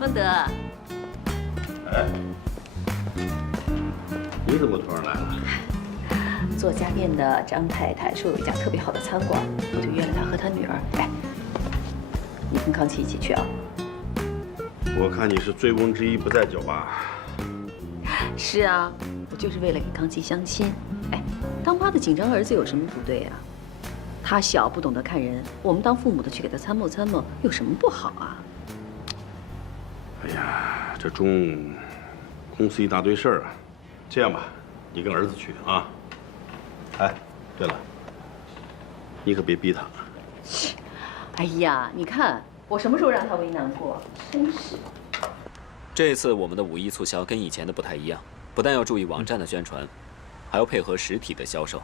孟德，哎，你怎么突然来了？做家电的张太太说有一家特别好的餐馆，我就约了她和她女儿。哎，你跟康琪一起去啊？我看你是醉翁之意不在酒啊。是啊，我就是为了给康琪相亲。哎，当妈的紧张儿子有什么不对啊？他小不懂得看人，我们当父母的去给他参谋参谋，有什么不好啊？哎呀，这中午公司一大堆事儿啊。这样吧，你跟儿子去啊。哎，对了，你可别逼他。哎呀，你看我什么时候让他为难过？真是。这次我们的5.1促销跟以前的不太一样，不但要注意网站的宣传，还要配合实体的销售。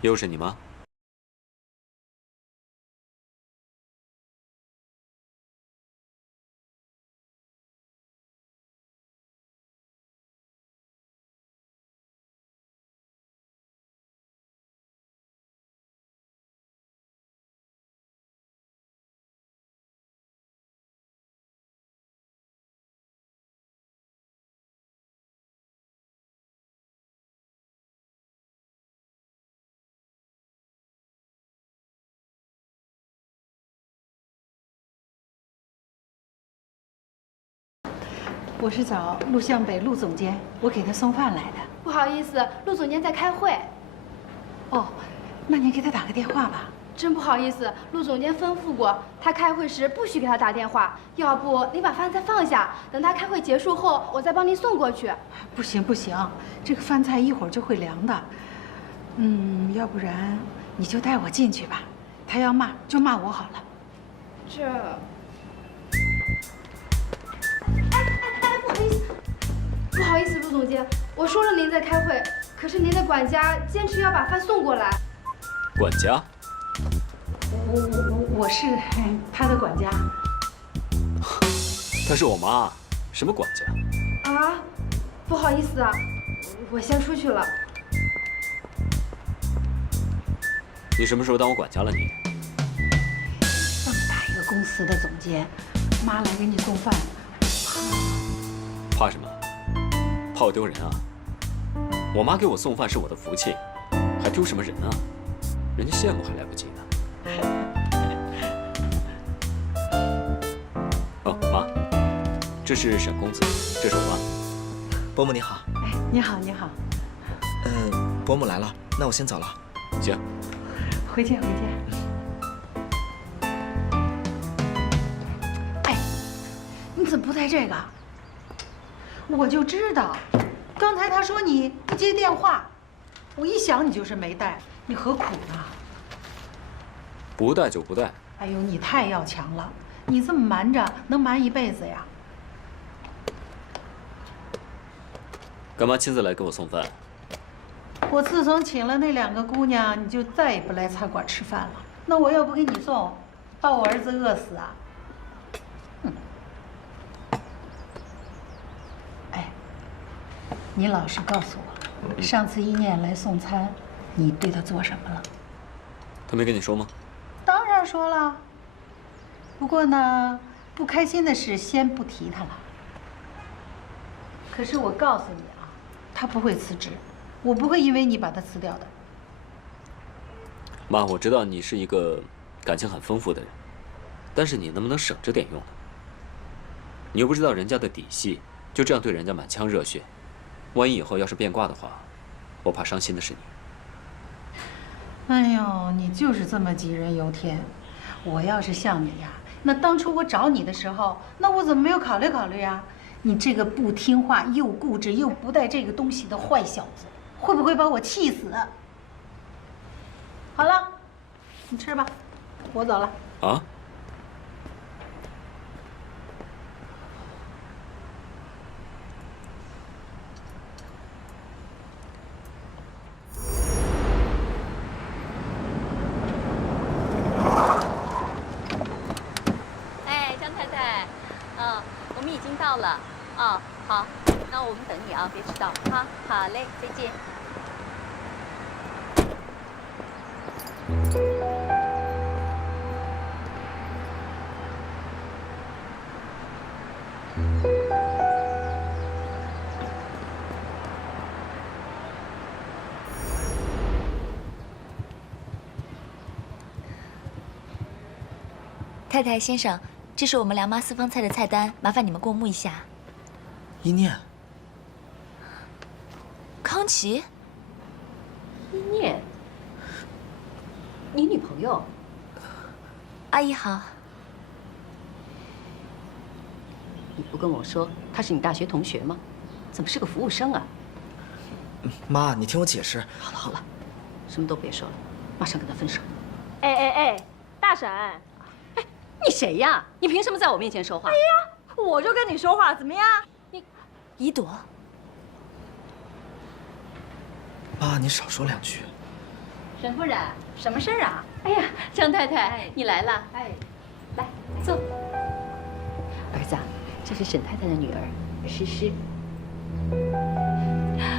又是你吗？我是找陆向北陆总监，我给他送饭来的。不好意思，陆总监在开会。哦，那您给他打个电话吧。真不好意思，陆总监吩咐过，他开会时不许给他打电话。要不您把饭菜放下，等他开会结束后，我再帮您送过去。不行不行，这个饭菜一会儿就会凉的。要不然你就带我进去吧。他要骂就骂我好了。这……不好意思，不好意思，陆总监，我说了您在开会，可是您的管家坚持要把饭送过来。管家？我是他的管家。她是我妈，什么管家？啊，不好意思啊，我先出去了。你什么时候当我管家了你？这么大一个公司的总监，妈来给你送饭，怕什么？怕我丢人啊？我妈给我送饭是我的福气，还丢什么人啊？人家羡慕还来不及呢。哦，妈，这是沈公子，这是我妈。伯母你好。哎，你好你好，伯母来了，那我先走了。行，回见回见。哎，你怎么不带这个？我就知道，刚才他说你不接电话，我一想你就是没带，你何苦呢？不带就不带。哎呦，你太要强了，你这么瞒着能瞒一辈子呀？干妈亲自来给我送饭。我自从请了那2个姑娘，你就再也不来餐馆吃饭了。那我要不给你送，把我儿子饿死啊？哎，你老实告诉我，上次一念来送餐，你对他做什么了？她没跟你说吗？当然说了。不过呢，不开心的事先不提他了。可是我告诉你啊，他不会辞职，我不会因为你把他辞掉的。妈，我知道你是一个感情很丰富的人，但是你能不能省着点用呢？你又不知道人家的底细，就这样对人家满腔热血，万一以后要是变卦的话，我怕伤心的是你。哎呦，你就是这么杞人忧天。我要是像你呀，那当初我找你的时候，那我怎么没有考虑考虑呀？你这个不听话、又固执又不带这个东西的坏小子，会不会把我气死？好了，你吃吧，我走了。啊？哎，张太太，我们已经到了。哦，好。那我们等你啊，别迟到哈。好嘞，再见。太太先生，这是我们梁妈私房菜的菜单，麻烦你们过目一下。一念，康琪，一念，你女朋友？阿姨好。你不跟我说她是你大学同学吗？怎么是个服务生啊？妈，你听我解释。好了好了，什么都别说了，马上跟他分手。哎，大婶，你谁呀？你凭什么在我面前说话？我就跟你说话，怎么样？怡朵，妈，你少说2句。沈夫人，什么事儿啊？哎呀，张太太，你来了。哎，来坐。儿子啊，这是沈太太的女儿诗诗。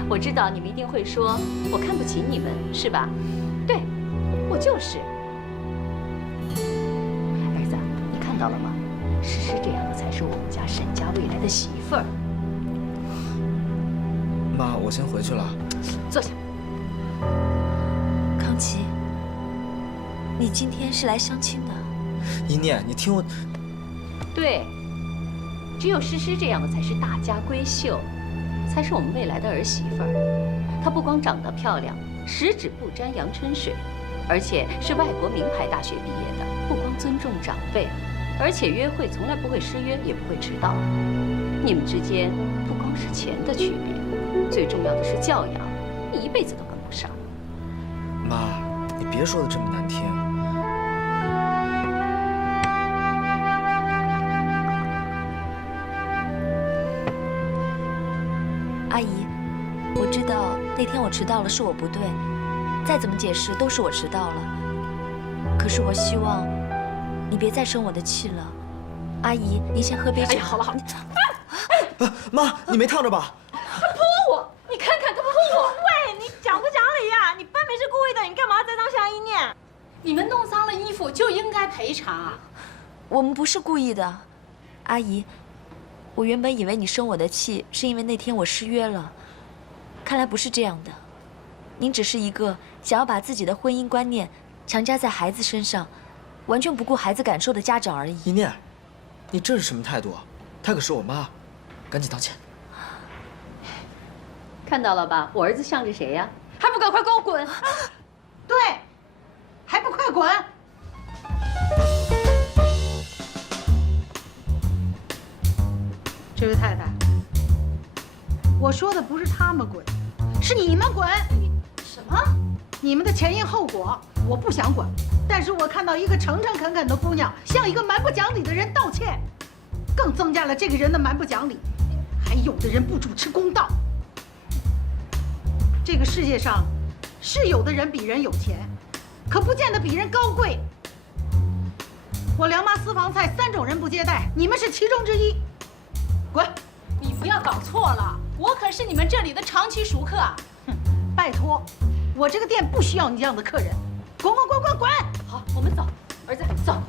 我知道你们一定会说我看不起你们，是吧？对，我就是。儿子，你看到了吗？诗诗这样的才是我们家沈家未来的媳妇儿。妈，我先回去了。坐下。康琪，你今天是来相亲的？一念，你听我。对，只有诗诗这样的才是大家闺秀，才是我们未来的儿媳妇儿。她不光长得漂亮，十指不沾阳春水，而且是外国名牌大学毕业的，不光尊重长辈，而且约会从来不会失约，也不会迟到。你们之间不光是钱的区别，最重要的是教养，你一辈子都跟不上。妈，你别说的这么难听。阿姨，我知道那天我迟到了是我不对，再怎么解释都是我迟到了。可是我希望你别再生我的气了。阿姨，您先喝杯茶。哎呀，好了好了，妈，你没烫着吧？泼我！你看看他泼我！喂，你讲不讲理呀？你分明是故意的，你干嘛栽赃下意念？你们弄脏了衣服就应该赔偿。我们不是故意的，阿姨。我原本以为你生我的气是因为那天我失约了，看来不是这样的。您只是一个想要把自己的婚姻观念强加在孩子身上，完全不顾孩子感受的家长而已。一念，你这是什么态度？她可是我妈，赶紧道歉。看到了吧，我儿子向着谁呀？还不赶快给我滚！对，还不快滚！这位太太，我说的不是他们滚，是你们滚。什么？你们的前因后果我不想管，但是我看到一个诚诚恳恳的姑娘向一个蛮不讲理的人道歉，更增加了这个人的蛮不讲理。还有的人不主持公道。这个世界上是有的人比人有钱，可不见得比人高贵。我梁妈私房菜3种人不接待，你们是其中之一。滚！你不要搞错了，我可是你们这里的长期熟客。哼，拜托，我这个店不需要你这样的客人。滚滚滚滚滚！好，我们走，儿子，走。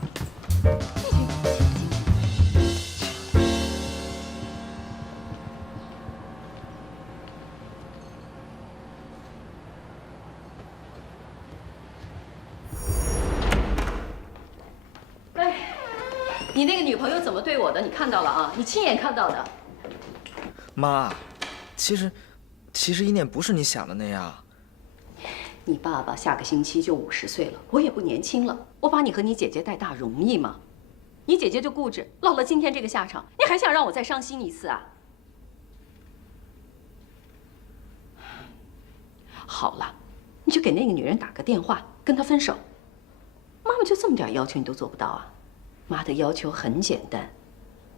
哎，你那个女朋友怎么对我的？你看到了啊？你亲眼看到的。妈，其实一念不是你想的那样。你爸爸下个星期就50岁了，我也不年轻了，我把你和你姐姐带大容易吗？你姐姐就固执，落了今天这个下场，你还想让我再伤心一次啊？好了，你就给那个女人打个电话，跟她分手。妈妈就这么点要求你都做不到啊？妈的要求很简单，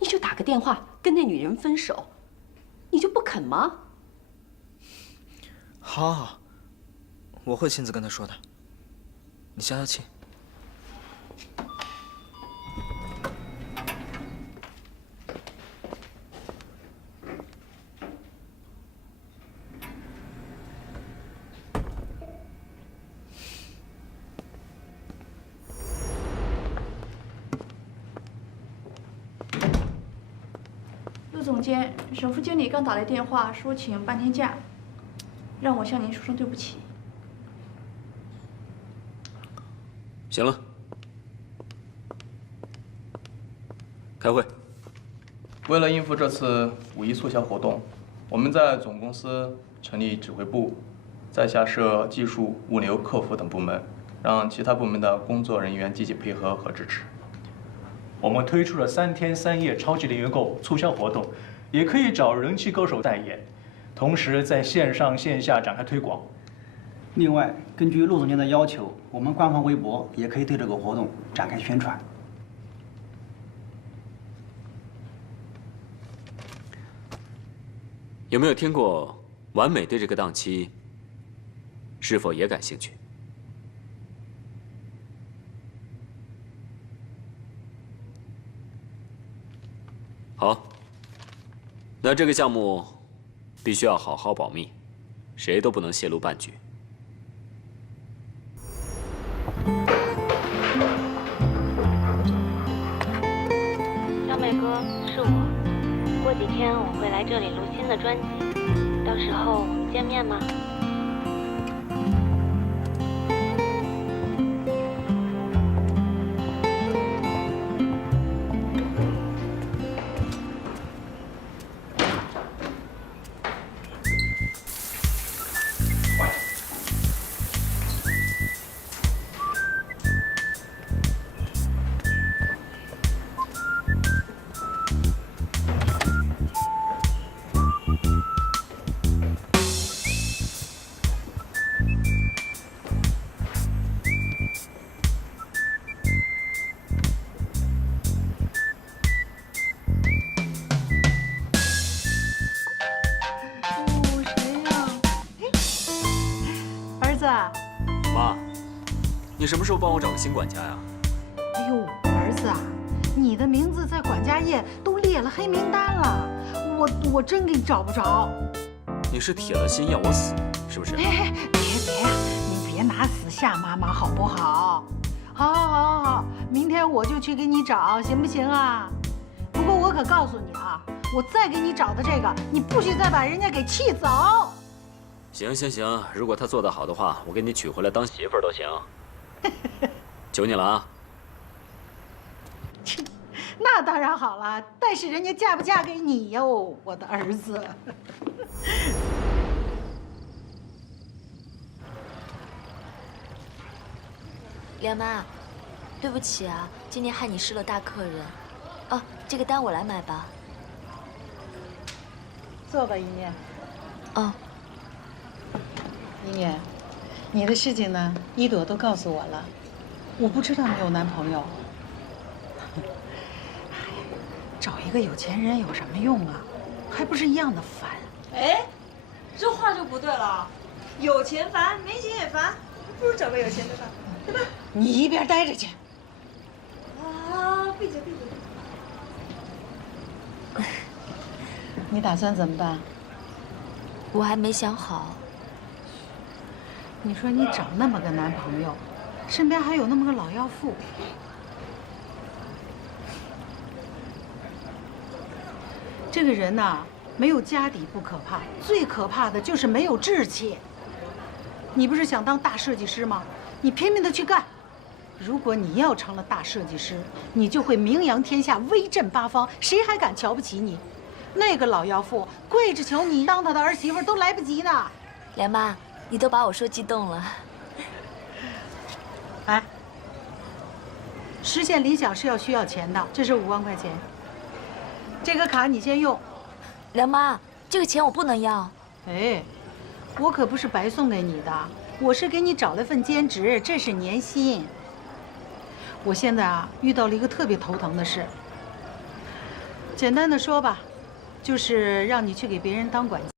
你就打个电话跟那女人分手，你就不肯吗？好，我会亲自跟她说的。你消消气。总监，沈副经理刚打来电话说请半天假，让我向您说声对不起。行了，开会。为了应付这次5·1促销活动，我们在总公司成立指挥部，在下设技术、物流、客服等部门，让其他部门的工作人员积极配合和支持。我们推出了3天3夜超级零元购促销活动，也可以找人气歌手代言，同时在线上线下展开推广。另外，根据陆总监的要求，我们官方微博也可以对这个活动展开宣传。有没有听过完美对这个档期是否也感兴趣？好，那这个项目必须要好好保密，谁都不能泄露半句。小美哥，是我。过几天我会来这里录新的专辑，到时候我们见面吗？妈，你什么时候帮我找个新管家呀？哎呦，儿子啊，你的名字在管家页都列了黑名单了，我真给你找不着。你是铁了心要我死，是不是？哎，别，你别拿死吓妈妈好不好？好，明天我就去给你找，行不行啊？不过我可告诉你啊，我再给你找的这个，你不许再把人家给气走。行，如果他做得好的话，我给你娶回来当媳妇儿都行。求你了啊！那当然好了，但是人家嫁不嫁给你哟，我的儿子。梁妈，对不起啊，今天害你失了大客人。哦，这个单我来买吧。坐吧，一念。哦。一念，你的事情呢，一朵都告诉我了。我不知道你有男朋友。找一个有钱人有什么用啊？还不是一样的烦。哎，这话就不对了，有钱烦，没钱也烦，不如找个有钱的吧，对吧？你一边待着去。啊，闭嘴。你打算怎么办？我还没想好。你说你找那么个男朋友，身边还有那么个老妖妇，这个人呐，没有家底不可怕，最可怕的就是没有志气。你不是想当大设计师吗？你拼命的去干。如果你要成了大设计师，你就会名扬天下，威震八方，谁还敢瞧不起你？那个老妖妇跪着求你当她的儿媳妇都来不及呢。梁妈，你都把我说激动了。哎，实现理想是需要钱的，这是5万块钱。这个卡你先用。梁妈，这个钱我不能要。哎，我可不是白送给你的，我是给你找了份兼职，这是年薪。我现在啊遇到了一个特别头疼的事，简单的说吧，就是让你去给别人当管家。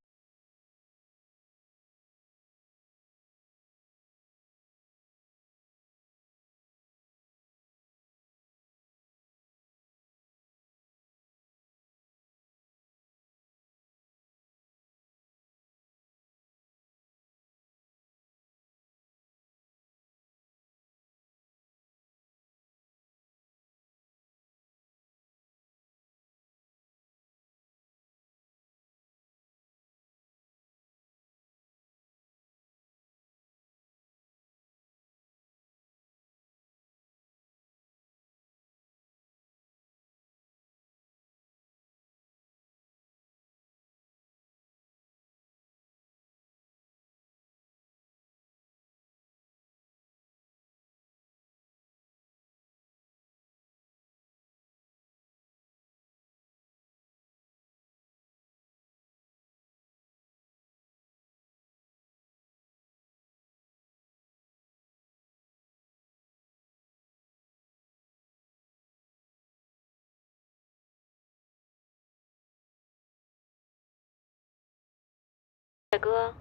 哥，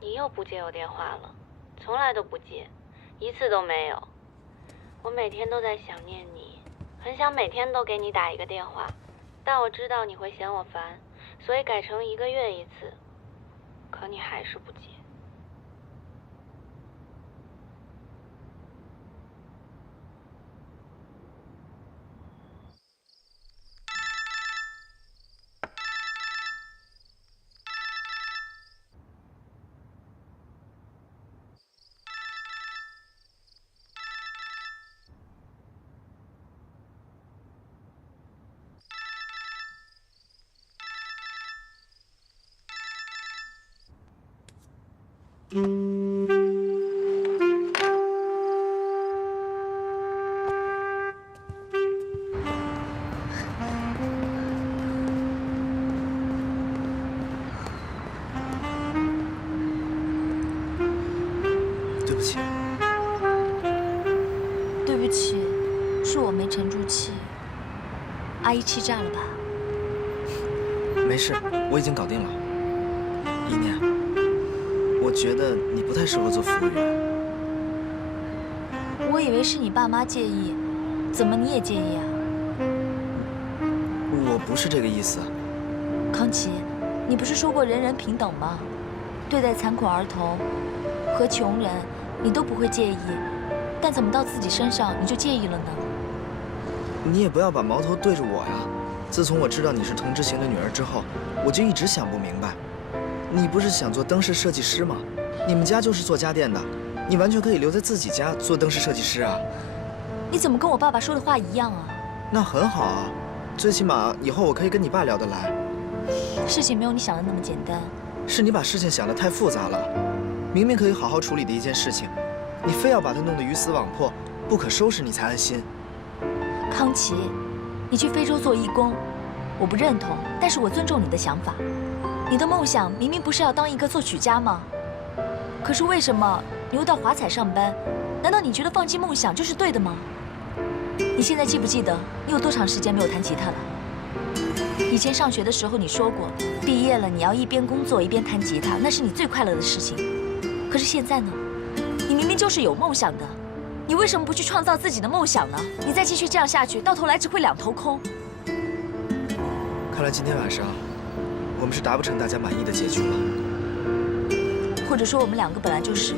你又不接我电话了，从来都不接，一次都没有。我每天都在想念你，很想每天都给你打一个电话，但我知道你会嫌我烦，所以改成1个月1次。可你还是不接。对不起，对不起，是我没沉住气。阿姨气炸了吧？没事，我已经搞定了。一念，我觉得你不太适合做服务员。我以为是你爸妈介意，怎么你也介意啊？我不是这个意思。康琪，你不是说过人人平等吗？对待残酷儿童和穷人，你都不会介意，但怎么到自己身上你就介意了呢？你也不要把矛头对着我呀。自从我知道你是滕之行的女儿之后，我就一直想不明白，你不是想做灯饰设计师吗？你们家就是做家电的，你完全可以留在自己家做灯饰设计师啊。你怎么跟我爸爸说的话一样啊？那很好啊，最起码以后我可以跟你爸聊得来。事情没有你想的那么简单。是你把事情想得太复杂了，明明可以好好处理的一件事情，你非要把它弄得鱼死网破，不可收拾，你才安心。康琪，你去非洲做义工，我不认同，但是我尊重你的想法。你的梦想明明不是要当一个作曲家吗？可是为什么你又到华彩上班？难道你觉得放弃梦想就是对的吗？你现在记不记得你有多长时间没有弹吉他了？以前上学的时候你说过，毕业了你要一边工作一边弹吉他，那是你最快乐的事情。可是现在呢？你明明就是有梦想的，你为什么不去创造自己的梦想呢？你再继续这样下去，到头来只会两头空。看来今天晚上我们是达不成大家满意的结局了。或者说，我们两个本来就是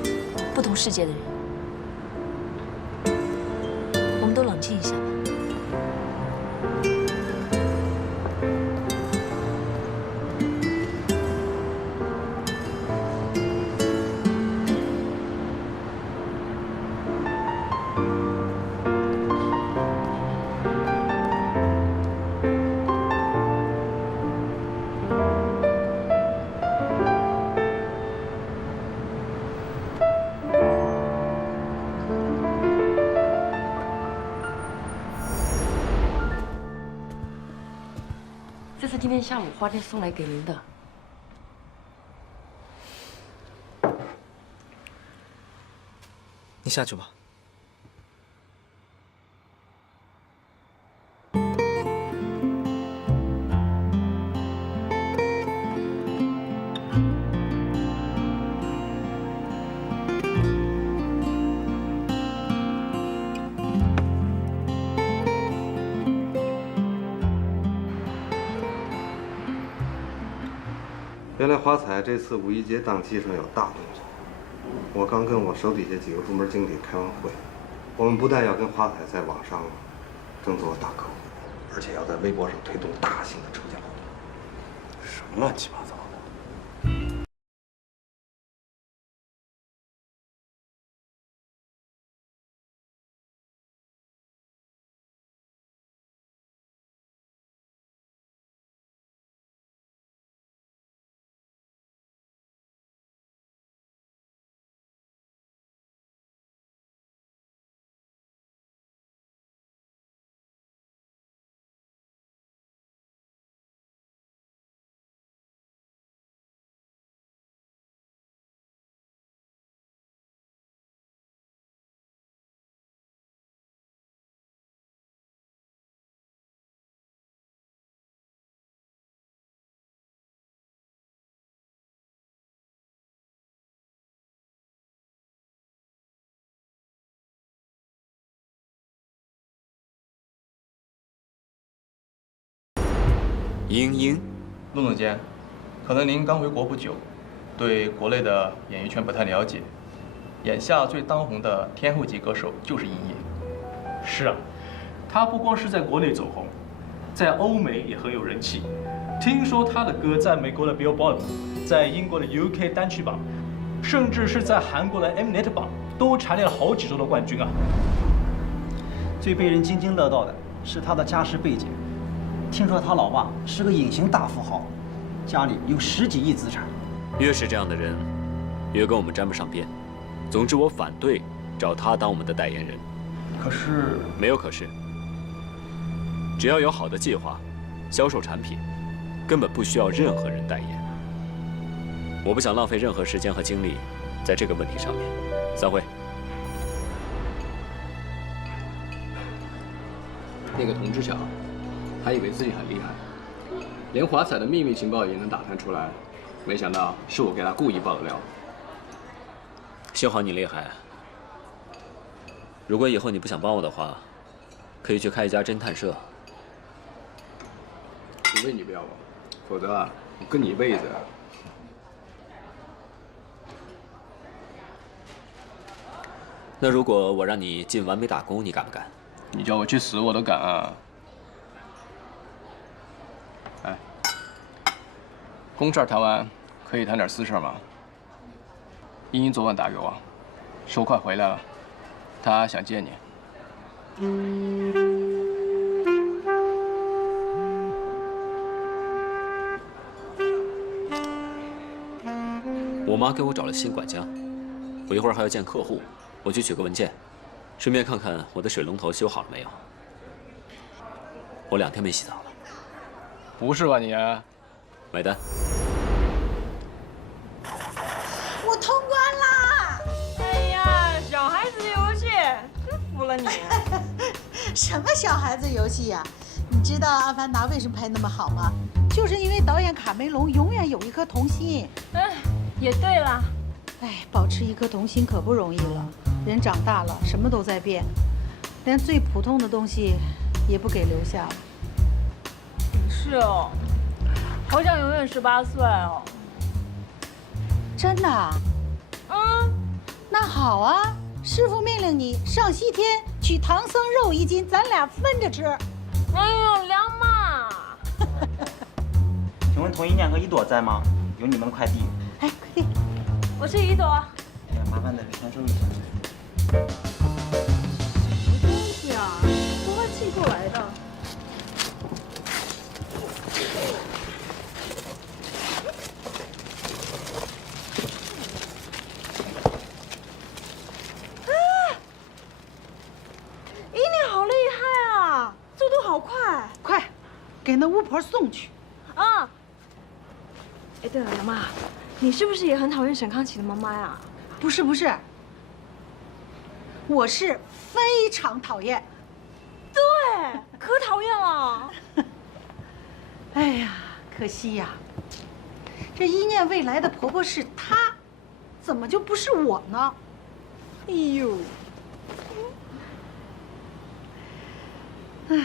不同世界的人。我们都冷静一下吧。这是今天下午花店送来给您的。你下去吧。原来华彩这次五一节档期上有大动作，我刚跟我手底下几个部门经理开完会，我们不但要跟华彩在网上争夺大客户，而且要在微博上推动大型的抽奖活动。什么乱七八糟！英英，陆总监，可能您刚回国不久，对国内的演艺圈不太了解。眼下最当红的天后级歌手就是英英。是啊，她不光是在国内走红，在欧美也很有人气。听说她的歌在美国的 Billboard， 在英国的 UK 单曲榜，甚至是在韩国的 Mnet 榜都蝉联了好几周的冠军啊。最被人津津乐道的是她的家世背景。听说她老爸是个隐形大富豪，家里有10几亿资产。越是这样的人，越跟我们沾不上边。总之，我反对找他当我们的代言人。可是没有可是，只要有好的计划，销售产品，根本不需要任何人代言。我不想浪费任何时间和精力在这个问题上面。散会。那个童知晓，还以为自己很厉害，连华彩的秘密情报也能打探出来，没想到是我给他故意爆的料。幸好你厉害。如果以后你不想帮我的话，可以去开一家侦探社。除非你不要我，否则啊，我跟你一辈子。那如果我让你进完美打工，你敢不敢？你叫我去死我都敢啊！哎，公事谈完，可以谈点私事吗？英英昨晚打给我，说快回来了，她想见你。我妈给我找了新管家，我一会儿还要见客户，我去取个文件，顺便看看我的水龙头修好了没有。我2天没洗澡了。不是吧你？买单。我通关啦！哎呀，小孩子游戏，真服了你。什么小孩子游戏呀？你知道《阿凡达》为什么拍那么好吗？就是因为导演卡梅隆永远有一颗童心。哎，也对了。哎，保持一颗童心可不容易了。人长大了，什么都在变，连最普通的东西也不给留下了。是哦，好想永远18岁哦。真的？嗯，那好啊，师傅命令你上西天取唐僧肉1斤，咱俩分着吃。哎呦，梁妈！请问童一念和一朵在吗？有你们的快递。哎，快递。我是一朵。哎呀，麻烦再传收一下。什么东西啊？国外寄过来的。伊妮好厉害啊，速度好快！快，给那巫婆送去。啊！哎，对了，梁妈，你是不是也很讨厌沈康启的妈妈呀？不是不是，我是非常讨厌。对，可讨厌了。哎呀，可惜呀，这一念未来的婆婆是她，怎么就不是我呢？哎呦，唉。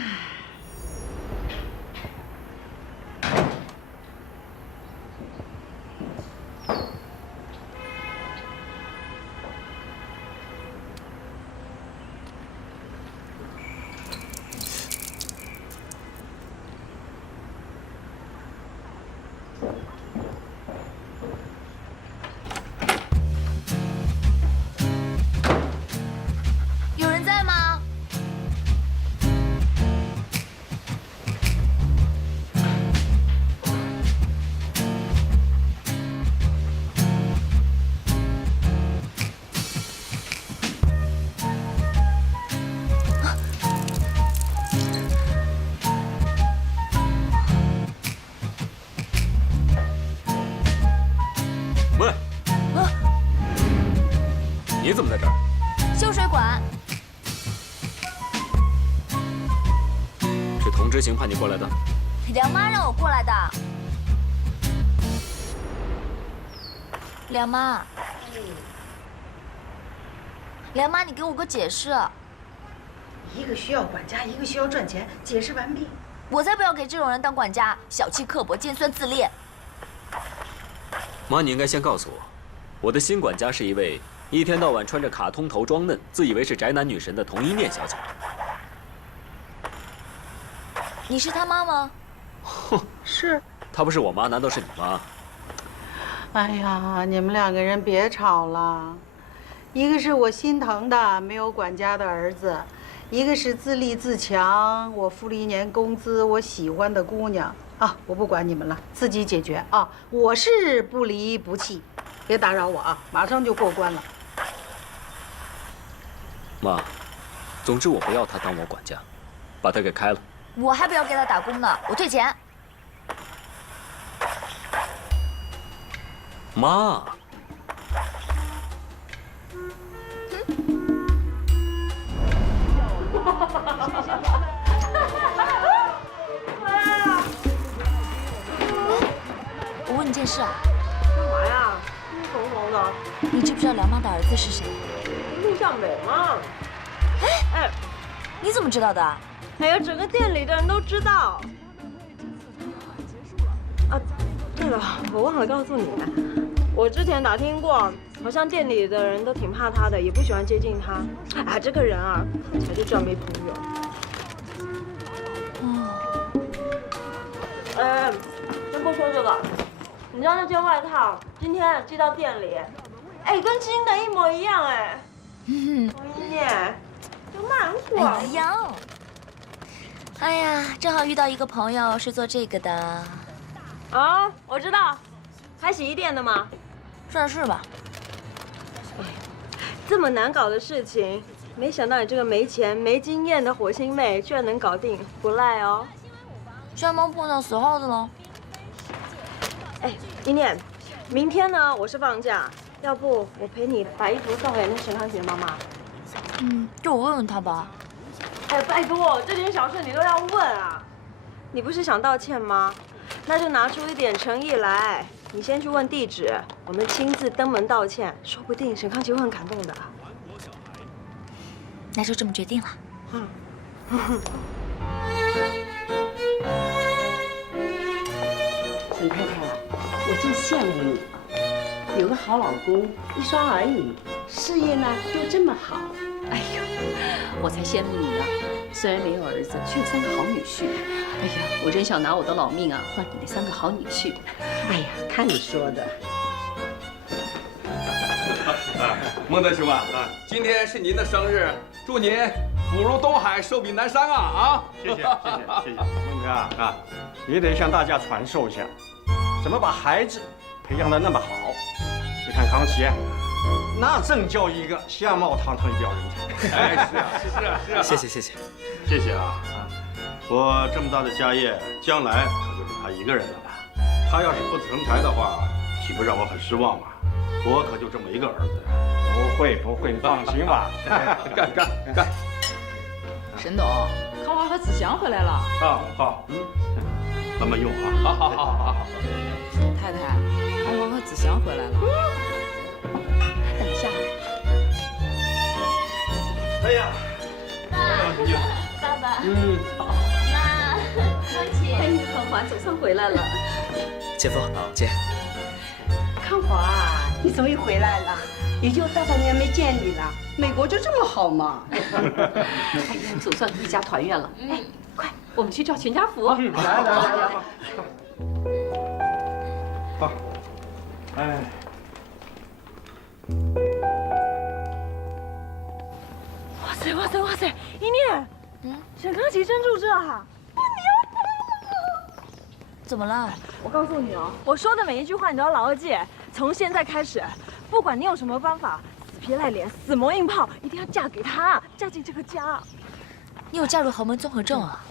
有人在吗？喂，你怎么在这儿？修水管。是童知行派你过来的？梁妈让我过来的。梁妈，梁妈，你给我个解释。一个需要管家，一个需要赚钱，解释完毕。我才不要给这种人当管家，小气刻薄、尖酸自恋。妈，你应该先告诉我，我的新管家是一位一天到晚穿着卡通头装嫩、自以为是宅男女神的童一念小姐。你是他妈吗？是。她不是我妈，难道是你妈？哎呀，你们两个人别吵了。一个是我心疼的没有管家的儿子，一个是自立自强，我付了1年工资，我喜欢的姑娘啊！我不管你们了，自己解决啊！我是不离不弃，别打扰我啊！马上就过关了。妈，总之我不要他当我管家，把他给开了。我还不要给他打工呢，我退钱。妈。我问你件事啊。干嘛呀？红红的。你知不知道梁妈的儿子是谁？陆向北嘛。哎，你怎么知道的？哎呀，整个店里的人都知道。啊，对了，我忘了告诉你，我之前打听过，好像店里的人都挺怕他的，也不喜欢接近他。啊，这个人啊，看起来就知道没朋友。先不说这个，你知道那件外套今天寄到店里，哎，跟新的一模一样哎。一念，就慢活。哎呀，哎呀，正好遇到一个朋友是做这个的。啊，我知道，开洗衣店的吗？算是吧。这么难搞的事情，没想到你这个没钱、没经验的火星妹居然能搞定，不赖哦。山猫碰到死耗子了。哎，一念，明天呢我是放假，要不我陪你把衣服送给那沈康姐妈妈。就我问问她吧。哎，拜托，这点小事你都要问啊？你不是想道歉吗？那就拿出一点诚意来。你先去问地址，我们亲自登门道歉，说不定沈康姐会很感动的。那就这么决定了。沈太太，我真羡慕你啊，有个好老公，一双儿女，事业呢又这么好。哎呦，我才羡慕你呢！虽然没有儿子，却有3个好女婿。哎呀，我真想拿我的老命啊换你那3个好女婿。哎呀，看你说的。孟德兄啊，今天是您的生日，祝您福如东海，寿比南山啊！谢谢。孟哥啊，你得向大家传授一下，怎么把孩子培养得那么好。你看康琪，那正叫一个相貌堂堂一表人才。哎，是啊。谢谢啊！我这么大的家业，将来可就是他一个人了吧？他要是不成才的话，岂不让我很失望吗？我可就这么一个儿子。不会，你放心吧。干！沈董，康华和子祥回来了。好，咱们用啊。好。太太，康华和子祥回来了。等一下。哎呀，爸爸。好。妈，康琪。哎呀，康华总算回来了。姐夫，姐。康华，你终于回来了，也就大半年没见你了。美国就这么好吗？哎呀，总算一家团圆了。哎，快，我们去照全家福。来。好。哎。哇塞，一念，沈康琪真住这啊？怎么了？我告诉你哦，我说的每一句话你都要牢记。从现在开始，不管你用什么方法，死皮赖脸、死磨硬泡，一定要嫁给他，嫁进这个家。你有嫁入豪门综合症啊？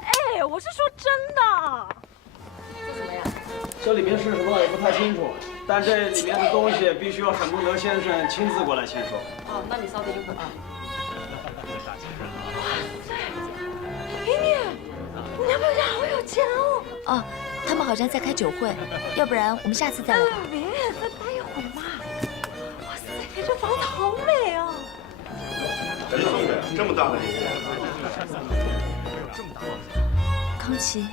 哎，我是说真的。这什么呀？这里面是什么我也不太清楚，但这里面的东西必须要沈孟德先生亲自过来签收。哦，那你稍等一会儿啊。哇塞，一念，你男朋友家好有钱哦。哦，他们好像在开酒会，要不然我们下次再来。别，再待一会儿嘛。哇塞，这房子好美啊！真送的，这么大的一个。康琪，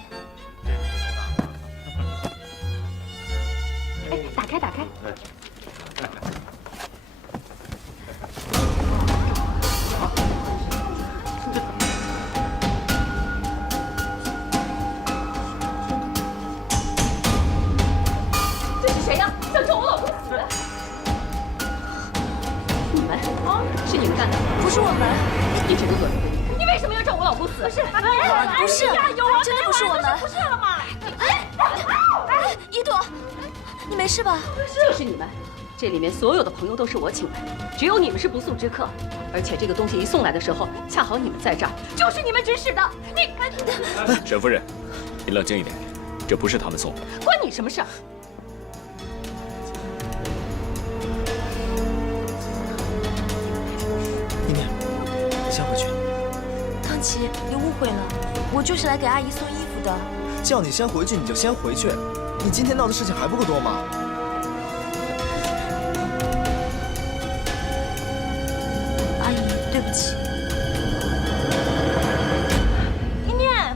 哎，打开，打开。这是谁呀？想咒我老公死？你们啊，是你们干的？不是我们。你这个恶人，你为什么要咒我老公死？不是，不是，真的不是我们。不是了吗？哎，一朵，你没事吧？就是你们，这里面所有的朋友都是我请来的，只有你们是不速之客。而且这个东西一送来的时候，恰好你们在这儿，就是你们指使的。你，沈夫人，你冷静一点，这不是他们送的。关你什么事儿？一念，先回去。康琪，你误会了，我就是来给阿姨送衣服的。叫你先回去你就先回去，你今天闹的事情还不够多吗？阿姨，对不起。一念，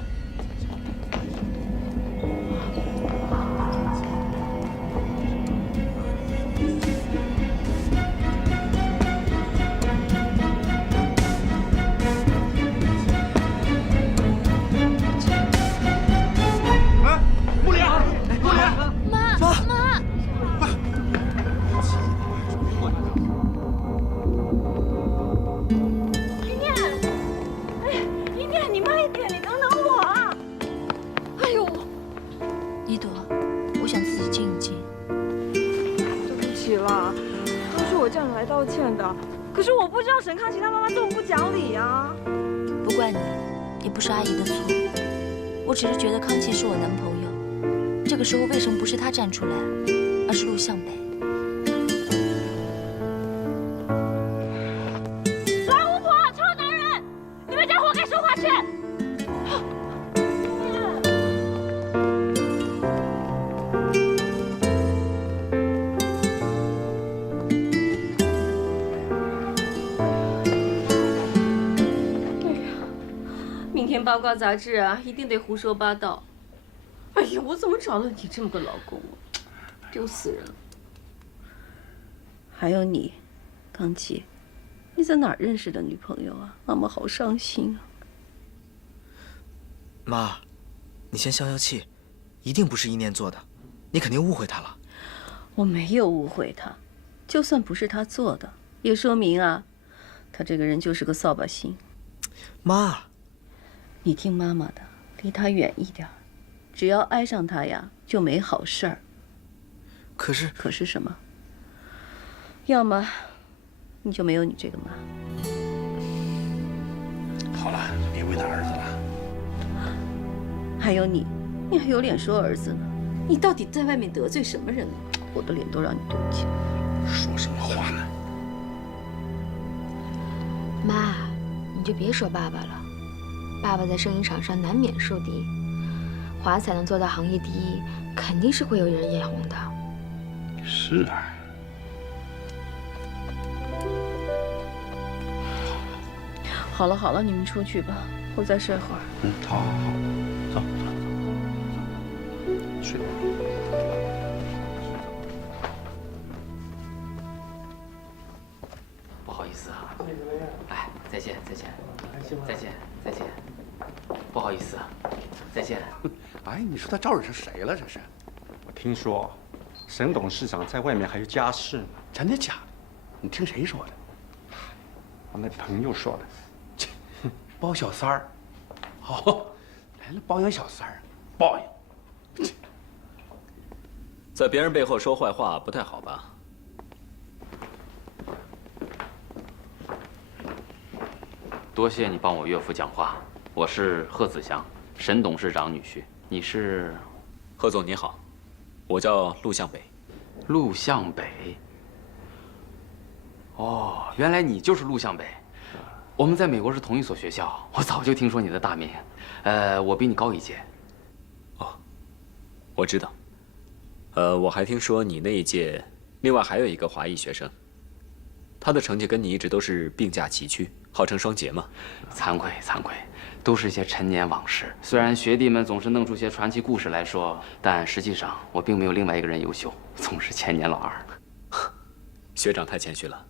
木莲，木莲，妈，妈，一念，你慢一点，你等等我啊！哎呦，一朵，我想自己静一静。对不起啦，都是我叫你来道歉的。可是我不知道沈康琪他妈妈这么不讲理啊！不怪你，也不是阿姨的错。我只是觉得康琪是我男朋友，这个时候为什么不是他站出来，而是陆向北？老巫婆，臭男人，你们家活该受花圈！明天八卦杂志啊，一定得胡说八道。哎呀，我怎么找了你这么个老公啊？丢死人了！还有你，康琪，你在哪儿认识的女朋友啊？妈妈好伤心啊！妈，你先消消气，一定不是一念做的，你肯定误会他了。我没有误会他，就算不是他做的，也说明啊，他这个人就是个扫把星。妈，你听妈妈的，离他远一点。只要挨上他呀，就没好事儿。可是什么？要么你就没有你这个妈。好了，别为难儿子了。还有你，你还有脸说儿子呢？你到底在外面得罪什么人了？我的脸都让你对不起了。说什么话呢？妈，你就别说爸爸了，爸爸在摄影场上难免树敌，华彩能做到行业第一，肯定是会有人眼红的。是啊。好了好了，你们出去吧，我再睡会儿。嗯，好，好，好，走，睡。不好意思啊，哎，再见，再见，再见，再见，不好意思啊，再见。哎，你说他招惹上谁了？这是？我听说，沈董事长在外面还有家室呢。真的假的？你听谁说的？我那朋友说的。包小三儿，好，来了包养小三儿，包养。在别人背后说坏话不太好吧？多谢你帮我岳父讲话，我是贺子祥，沈董事长女婿。你是？贺总你好，我叫陆向北。陆向北。哦，原来你就是陆向北。我们在美国是同一所学校，我早就听说你的大名。我比你高一届。哦，我知道。我还听说你那一届，另外还有一个华裔学生，他的成绩跟你一直都是并驾齐驱，号称双杰嘛。惭愧惭愧，都是些陈年往事。虽然学弟们总是弄出些传奇故事来说，但实际上我并没有另外一个人优秀，总是千年老二。学长太谦虚了。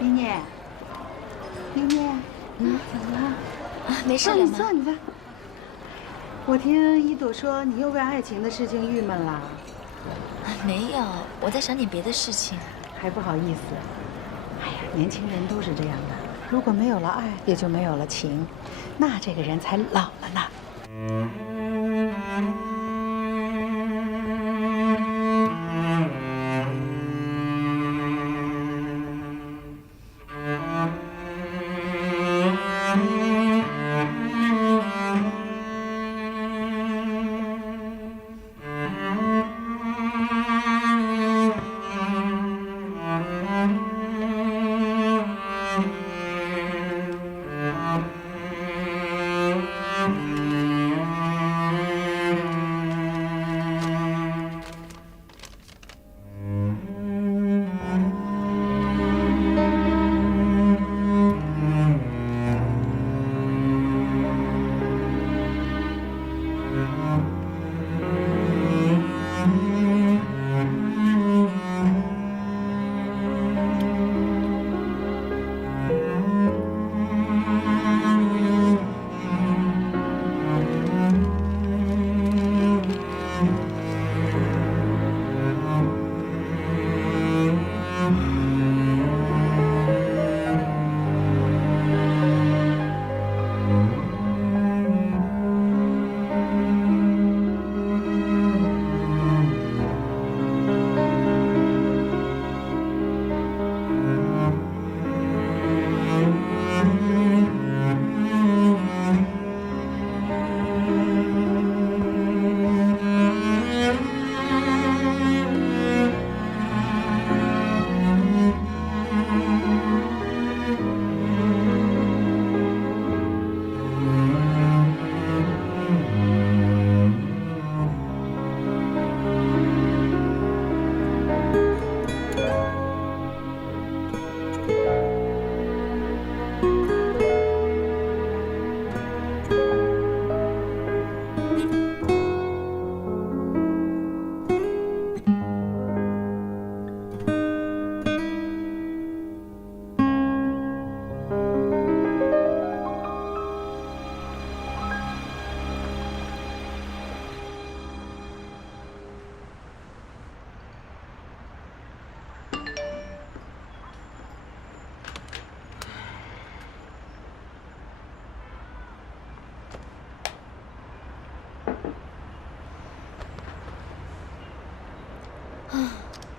林念，林念，怎么了？没事了吗？你坐，你坐。我听一朵说你又为爱情的事情郁闷了。没有，我在想点别的事情。还不好意思。哎呀，年轻人都是这样的，如果没有了爱，也就没有了情，那这个人才老了呢。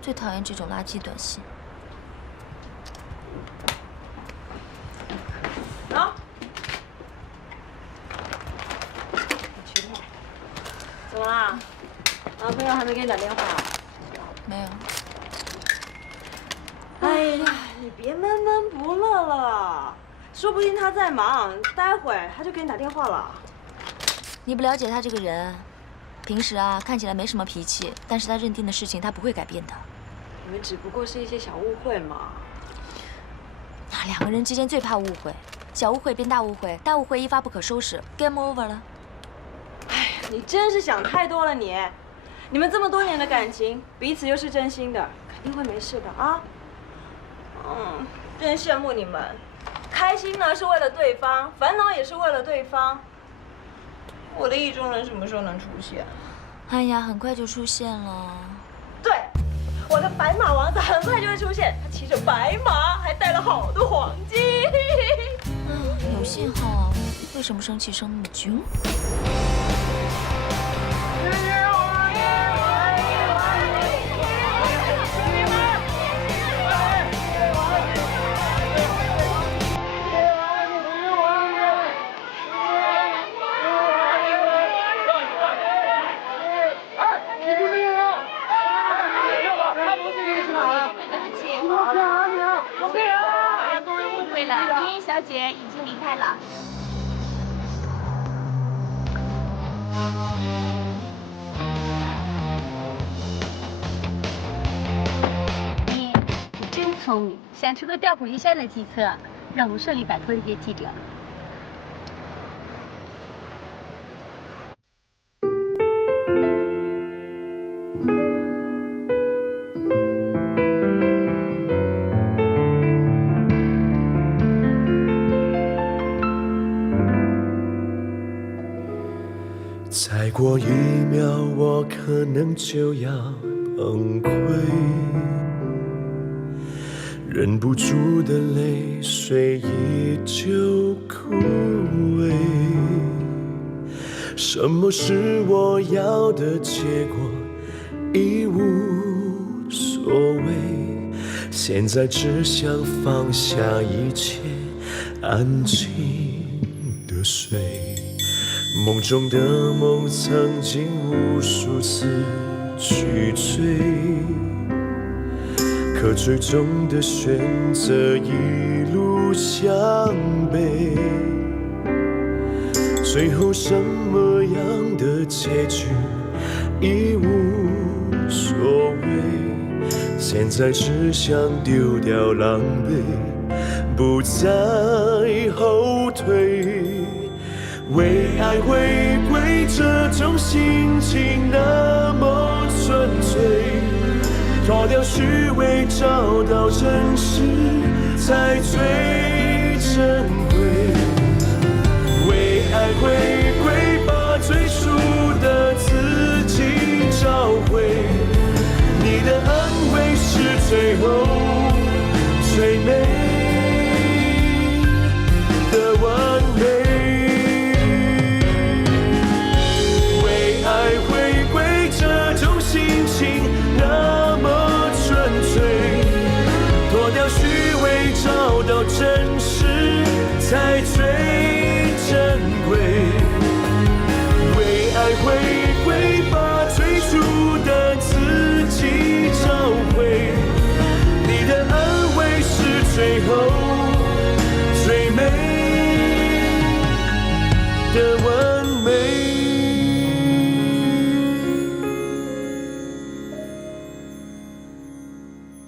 最讨厌这种垃圾短信。啊？怎么啦？男朋友还没给你打电话？没有。哎呀，你别闷闷不乐了，说不定他在忙，待会儿他就给你打电话了。你不了解他这个人，平时啊看起来没什么脾气，但是他认定的事情他不会改变的。你们只不过是一些小误会嘛。那两个人之间最怕误会，小误会变大误会，大误会一发不可收拾 ，game over 了。哎呀，你真是想太多了你。你们这么多年的感情，彼此又是真心的，肯定会没事的啊。真羡慕你们，开心呢是为了对方，烦恼也是为了对方。我的意中人什么时候能出现？哎呀，很快就出现了。对，我的白马王子很快就会出现，他骑着白马，还带了好多黄金。有信号啊，为什么生气生那么久？会了，茵茵小姐已经离开了。你真聪明，想出了调虎离山的计策，让我们顺利摆脱这些记者。再过1秒，我可能就要崩溃，忍不住的泪水依旧枯萎。什么是我要的结果？已无所谓。现在只想放下一切，安静的睡。梦中的梦曾经无数次去追，可最终的选择一路向北。最后什么样的结局已无所谓，现在只想丢掉狼狈，不再后退。为爱回归这种心情那么纯粹，脱掉虚伪，找到真实才最珍贵。